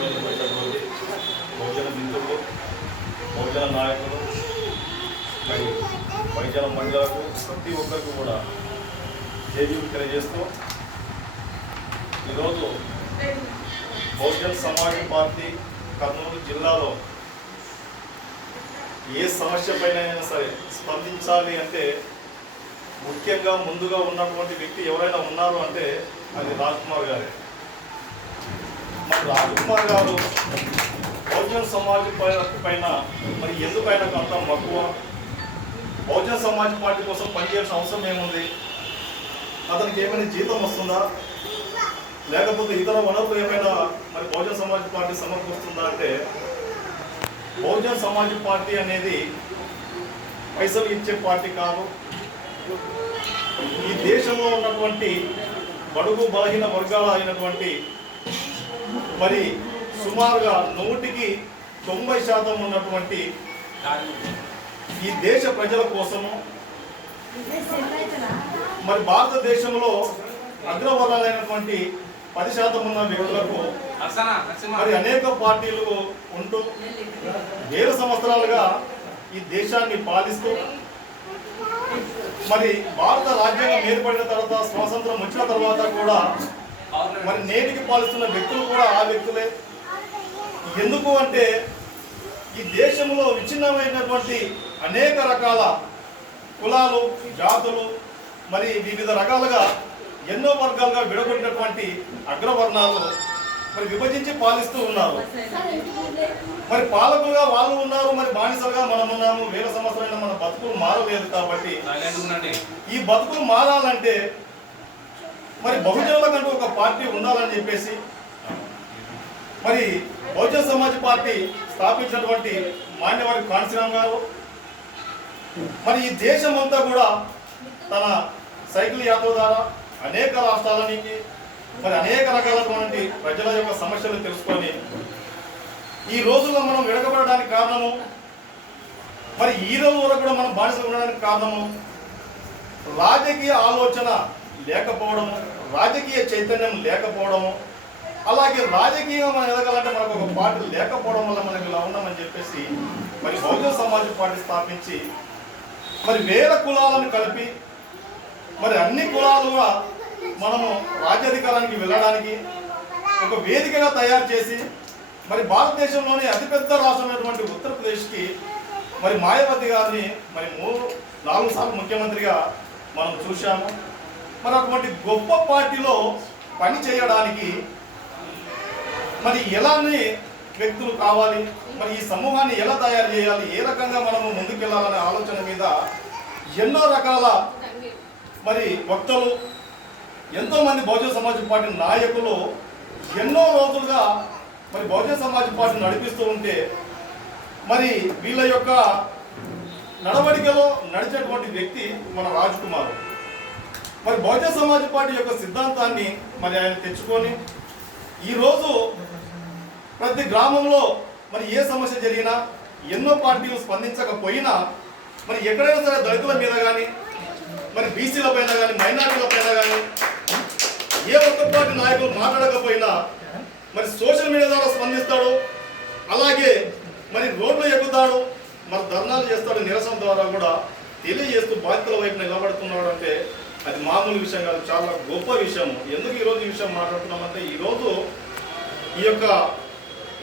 రోజు బహుజన మిత్రులు, బహుజన నాయకులు, మరి బహుజన మహిళలకు ప్రతి ఒక్కరికి కూడా జేబీలు తెలియజేస్తూ ఈరోజు బహుజన సమాజ్ పార్టీ కర్నూలు జిల్లాలో ఏ సమస్య పైన సరే స్పందించాలి అంటే ముఖ్యంగా ముందుగా ఉన్నటువంటి వ్యక్తి ఎవరైనా ఉన్నారు అంటే అది రాజ్కుమార్ గారే. మరి రాజ్కుమార్ గారు బహుజన సమాజ్ పైన మరి ఎందుకైనా అంత మక్కువ, బహుజన సమాజ్ పార్టీ కోసం పనిచేయాల్సిన అవసరం ఏముంది, అతనికి ఏమైనా జీతం వస్తుందా, లేకపోతే ఇతర వనరులు ఏమైనా మరి బహుజన సమాజ్ పార్టీ సమర్పిస్తుందా అంటే బహుజన సమాజ్ పార్టీ అనేది పైసలు ఇచ్చే పార్టీ కాదు. ఈ దేశంలో ఉన్నటువంటి బడుగు బలహీన వర్గాల అయినటువంటి మరి సుమారుగా 90% ఉన్నటువంటి ఈ దేశ ప్రజల కోసము మరి భారతదేశంలో అగ్రవర్ణాలైనటువంటి 10% ఉన్న వ్యక్తులకు మరి అనేక పార్టీలు ఉంటూ వేల సంవత్సరాలుగా ఈ దేశాన్ని పాలిస్తూ మరి భారత రాజ్యాంగం ఏర్పడిన తర్వాత స్వాతంత్రం వచ్చిన తర్వాత కూడా మరి నేటికి పాలిస్తున్న వ్యక్తులు కూడా ఆ వ్యక్తులే. ఎందుకు అంటే ఈ దేశంలో విచ్ఛిన్నమైనటువంటి అనేక రకాల కులాలు, జాతులు, మరి వివిధ రకాలుగా ఎన్నో వర్గాలుగా విడగొట్టినటువంటి అగ్రవర్ణాలు మరి విభజించి పాలిస్తూ ఉన్నారు. మరి పాలకులుగా వాళ్ళు ఉన్నారు, మరి బానిసలుగా మనం ఉన్నాము. వేల సంవత్సరాలైన మన బతుకులు మారలేదు. కాబట్టి ఈ బతుకులు మారాలంటే మరి బహుజనులకంటూ ఒక పార్టీ ఉండాలని చెప్పేసి మరి బహుజన సమాజ్ పార్టీ స్థాపించినటువంటి మాన్యవాడి కాంశీరామ్ గారు మరి ఈ దేశం అంతా కూడా తన సైకిల్ యాత్ర ద్వారా అనేక రాష్ట్రాలనికి మరి అనేక రకాలైనటువంటి ప్రజల యొక్క సమస్యలు తెలుసుకొని ఈ రోజుల్లో మనం వెడగబడడానికి కారణము, మరి ఈ రోజు వరకు కూడా మనం బానిసలు ఉండడానికి కారణము రాజకీయ ఆలోచన లేకపోవడము, రాజకీయ చైతన్యం లేకపోవడము, అలాగే రాజకీయంగా మనం ఎదగాలంటే మనకు ఒక పార్టీ లేకపోవడం వల్ల మనకి ఇలా ఉన్నామని చెప్పేసి మరి బహుజన సమాజ్ పార్టీ స్థాపించి మరి వేల కులాలను కలిపి మరి అన్ని కులాలుగా మనము రాజ్యాధికారానికి వెళ్ళడానికి ఒక వేదికగా తయారు చేసి మరి భారతదేశంలోని అతిపెద్ద రాష్ట్రమైనటువంటి ఉత్తరప్రదేశ్కి మరి మాయావతి గారిని మరి 3-4 సార్లు ముఖ్యమంత్రిగా మనం చూశాము. మరి అటువంటి గొప్ప పార్టీలో పని చేయడానికి మరి ఎలాంటి వ్యక్తులు కావాలి, మరి ఈ సమూహాన్ని ఎలా తయారు చేయాలి, ఏ రకంగా మనము ముందుకెళ్ళాలనే ఆలోచన మీద ఎన్నో రకాల మరి వక్తలు, ఎంతోమంది బహుజన సమాజ్ పార్టీ నాయకులు ఎన్నో రోజులుగా మరి బహుజన సమాజ్ పార్టీ నడిపిస్తూ ఉంటే మరి వీళ్ళ యొక్క నడవడికలో నడిచేటువంటి వ్యక్తి మన రాజ్కుమార్. మరి బహుజన సమాజ్ పార్టీ యొక్క సిద్ధాంతాన్ని మరి ఆయన తెచ్చుకొని ఈరోజు ప్రతి గ్రామంలో మరి ఏ సమస్య జరిగినా ఎన్నో పార్టీలు స్పందించకపోయినా మరి ఎక్కడైనా సరే దళితుల మీద కానీ మరి బీసీల పైన కానీ మైనారిటీల పైన కానీ ఏ ఒక్క పార్టీ నాయకులు మాట్లాడకపోయినా మరి సోషల్ మీడియా ద్వారా స్పందిస్తాడు, అలాగే మరి రోడ్లు ఎక్కుతాడు, మరి ధర్నాలు చేస్తాడు, నిరసన ద్వారా కూడా తెలియజేస్తూ బాధితుల వైపు నిలబడుతున్నాడు. అంటే అది మామూలు విషయం కాదు, చాలా గొప్ప విషయం. ఎందుకు ఈరోజు ఈ విషయం మాట్లాడుతున్నామంటే ఈరోజు ఈ యొక్క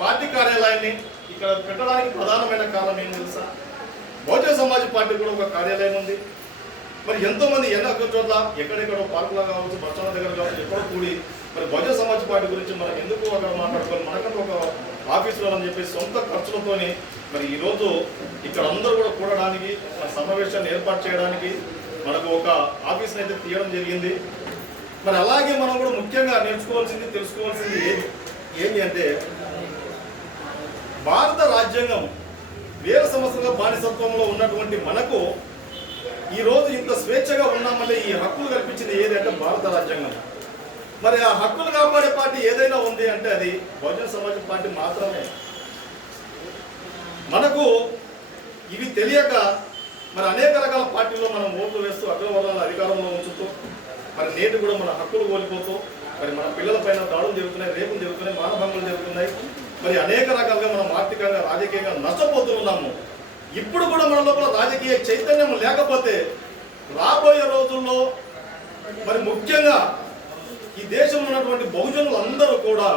పార్టీ కార్యాలయాన్ని ఇక్కడ పెట్టడానికి ప్రధానమైన కారణం ఏం తెలుసా, బహుజన సమాజ్ పార్టీ కూడా ఒక కార్యాలయం ఉంది. మరి ఎంతోమంది ఎన్నో చోట్ల ఎక్కడెక్కడో పార్కులో కావచ్చు, బస్టాండ్ దగ్గర కావచ్చు, ఎక్కడో కూడి మరి బహుజన సమాజ్ పార్టీ గురించి మనం ఎందుకు అక్కడ మాట్లాడుకోవాలి, మనకంటూ ఒక ఆఫీసులో అని చెప్పేసి సొంత ఖర్చులతోని మరి ఈరోజు ఇక్కడ అందరూ కూడా కూడడానికి, మరి సమావేశాన్ని ఏర్పాటు చేయడానికి మనకు ఒక ఆఫీస్ని అయితే తీయడం జరిగింది. మరి అలాగే మనం కూడా ముఖ్యంగా నేర్చుకోవాల్సింది, తెలుసుకోవాల్సింది ఏంటి అంటే భారత రాజ్యాంగం వేల సంవత్సరాల బానిసత్వంలో ఉన్నటువంటి మనకు ఈరోజు ఇంత స్వేచ్ఛగా ఉన్నామని ఈ హక్కులు కల్పించింది ఏది అంటే భారత రాజ్యాంగం. మరి ఆ హక్కులు కాపాడే పార్టీ ఏదైనా ఉంది అంటే అది బహుజన సమాజ్ పార్టీ మాత్రమే. మనకు ఇవి తెలియక మరి అనేక రకాల పార్టీల్లో మనం ఓట్లు వేస్తూ అగ్రవర్ణాల అధికారంలో ఉంచుతూ మరి నేటి కూడా మన హక్కులు కోల్పోతూ మరి మన పిల్లల పైన దాడులు జరుగుతున్నాయి, రేపులు జరుగుతున్నాయి, మానభంగాలు జరుగుతున్నాయి. మరి అనేక రకాలుగా మనం ఆర్థికంగా రాజకీయంగా నష్టపోతున్నాము. ఇప్పుడు కూడా మన లోపల రాజకీయ చైతన్యం లేకపోతే రాబోయే రోజుల్లో మరి ముఖ్యంగా ఈ దేశంలో ఉన్నటువంటి బహుజనులు అందరూ కూడా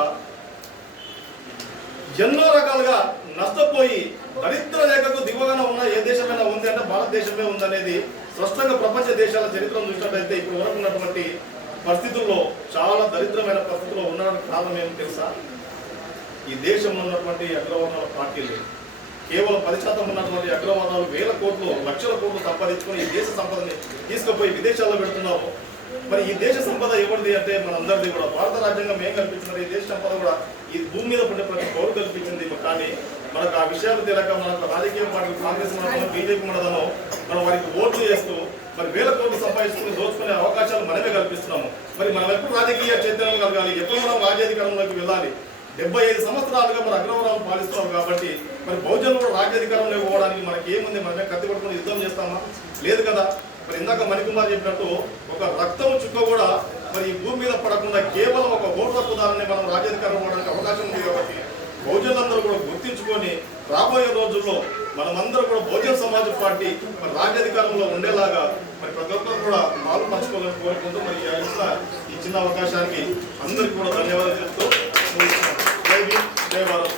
ఎన్నో రకాలుగా నష్టపోయి దరిద్ర రేఖకు దిగువగానే ఉన్న ఏ దేశమైనా ఉంది అంటే భారతదేశమే ఉందనేది స్పష్టంగా ప్రపంచ దేశాల చరిత్రను చూసినట్లయితే ఇప్పుడు వరకు ఉన్నటువంటి పరిస్థితుల్లో చాలా దరిద్రమైన పరిస్థితుల్లో ఉండడానికి కారణం ఏమి తెలుసా? ఈ దేశంలో ఉన్నటువంటి అగ్రవర్ణాల పార్టీలు కేవలం 10% ఉన్నటువంటి అగ్రవర్ణాలు వేల కోట్లు లక్షల కోట్లు సంపాదించుకొని ఈ దేశ సంపదని తీసుకుపోయి విదేశాల్లో పెడుతున్నారు. మరి ఈ దేశ సంపద ఎవరిది అంటే మనందరిది కూడా. భారత రాజ్యాంగం ఏం కల్పించినారు? ఈ దేశ సంపద కూడా ఈ భూమి మీద పుట్టే ప్రతి పౌరు కల్పించింది. కానీ మనకు ఆ విషయాలు తెలియక మనకు రాజకీయ పార్టీలు కాంగ్రెస్ మనకు బీజేపీ మనదనో మనం వారికి ఓట్లు చేస్తూ మరి వేల కోట్లు సంపాదించుకుని దోచుకునే అవకాశాలు మనమే కల్పిస్తున్నాము. మరి మనం ఎప్పుడు రాజకీయ చైతన్యం కలగాలి? ఎప్పుడు మనం రాజ్యాధికారంలోకి వెళ్ళాలి? 75 సంవత్సరాలుగా మన అగ్రవర్ణాలు పాలిస్తున్నాం కాబట్టి మరి బహుజనులు కూడా రాజ్యాధికారంలో పోవడానికి మనకి ఏముంది? మనమే కత్తి పట్టుకుని యుద్ధం చేస్తామా? లేదు కదా. మరి ఇందాక మణికుమార్ చెప్పినట్టు ఒక రక్తం చుక్క కూడా మరి ఈ భూమి మీద పడకుండా కేవలం ఒక ఓటు హక్కు దారాన్ని మనం రాజ్యాధికారం పోవడానికి అవకాశం ఉంది. కాబట్టి బహుజనులందరూ కూడా గుర్తించుకొని రాబోయే రోజుల్లో మనమందరూ కూడా బహుజన సమాజ్ పార్టీ మరి రాజ్యాధికారంలో ఉండేలాగా మరి ప్రతి ఒక్కరు కూడా పాలు పంచుకోవాలని కోరుకుంటూ మరి ఈ చిన్న అవకాశానికి అందరికీ కూడా ధన్యవాదాలు చెప్తూ జై భీమ్, జై భారత్.